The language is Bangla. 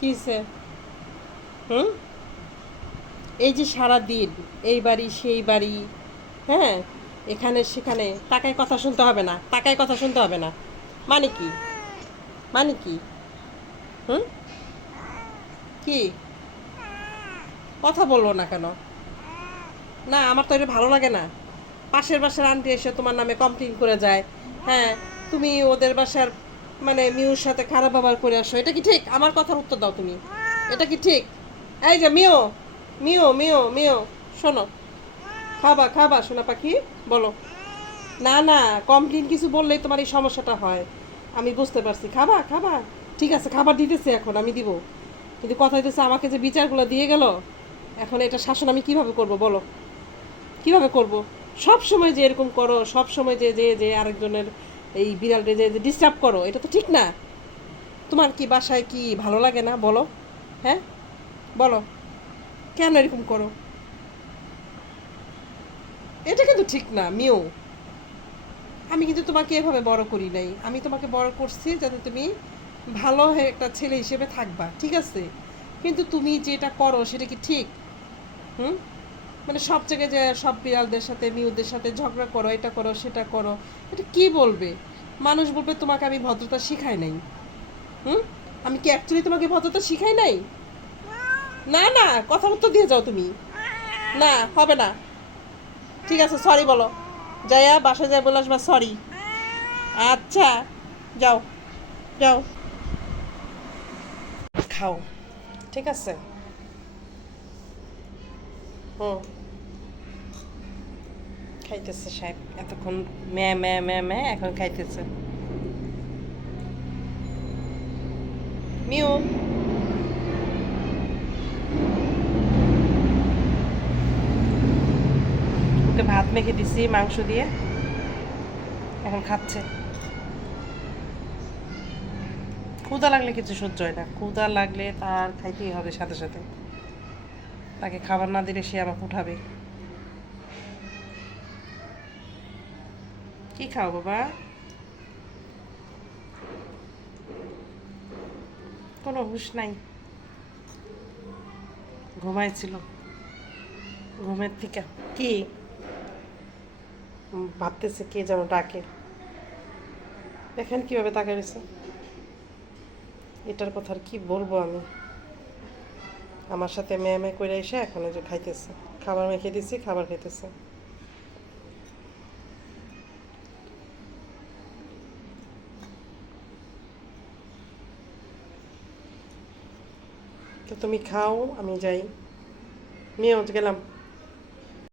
কি হয়েছে হুম? এই যে সারা দিন এই বাড়ি, সেই বাড়ি হ্যাঁ? এখানে, সেখানে, তাকায় কথা শুনতে হবে না, তাকায় কথা শুনতে হবে না। মানে কি? মানে কি? হুম? কি? কথা বলব না কেন? না, আমার তো এটা ভালো লাগে না। পাশের বাসার আন্টি এসে তোমার নামে কমপ্লেন করে যায়। হ্যাঁ তুমি ওদের বাসার মানে মিউর সাথে খারাপ ব্যবহার করে আসো। এটা কি ঠিক? আমার কথার উত্তর দাও তুমি। এটা কি ঠিক? এই যে মিও মিও মিও মিও, শোনো। খাবা খাবা, সোনা পাখি, বলো। না না কমপ্লেন কিছু বললেই তোমার এই সমস্যাটা হয়। আমি বুঝতে পারছি। খাবা খাবা। ঠিক আছে, খাবার দিতেছে এখন, আমি দিব। কিন্তু কথা হইতেছে আমাকে যে বিচারগুলো দিয়ে গেল, এখন এটা শাসন আমি কীভাবে করব, বলো। কীভাবে করব? সব সময় যে এরকম করো সব সময় যে যে যে আরেকজনের এই বিড়ালটা যে ডিস্টার্ব করো, এটা তো ঠিক না। তোমার কি বাসায় কি ভালো লাগে না? বলো। হ্যাঁ? বলো। কেন এরকম করো? এটা কিন্তু ঠিক না মিও আমি কিন্তু তোমাকে এভাবে বড় করি নাই। আমি তোমাকে বড় করছি যাতে তুমি ভালো হয়ে একটা ছেলে হিসেবে থাকবা, ঠিক আছে? কিন্তু তুমি যেটা করো, সেটা কি ঠিক? হুম? মানে সব জায়গায় যে সব বিড়ালদের সাথে মিউদের সাথে ঝগড়া করো, এটা করো, সেটা করো, এটা কি বলবে? মানুষ বলবে, তোমাকে আমি ভদ্রতা শিখাই নাই। হুম? আমি কি অ্যাকচুয়ালি তোমাকে ভদ্রতা শিখাই নাই? না না, কথা উত্তর দিয়ে যাও তুমি। না, হবে না। ঠিক আছে সরি বলো। যাইয়া বাসায় যাই বলে আসবা সরি আচ্ছা যাও যাও। খাও, ঠিক আছে? হুম খাইতেছে সাহেব, এতক্ষণ ম্যা ম্যা ম্যা ম্যা, এখন খাইতেছে। মিউ ওকে ভাত মেখে দিছি, মাংস দিয়ে। এখন খাচ্ছে। ক্ষুদা লাগলে কিছু সহ্য হয় না। ক্ষুদা লাগলে তার খাইতেই হবে সাথে সাথে। তাকে খাবার না দিলে সে আমাকে উঠাবে। কি খাও বাবা? কোনো হুঁশ নাই। ঘুমাইছিল। ঘুমের থেকে কি ভাবতেছে কে যেন ডাকে। দেখেন কীভাবে তাকে রয়েছে। এটার কথা আর কি বলব আমি? আমার সাথে মেয়ে মেয়ে করে এসে এখন যে খাইতেছে। খাবার মেখে দিছি, খাবার খাইতেছে। তো তুমি খাও, আমি যাই। মেয়েও গেলাম।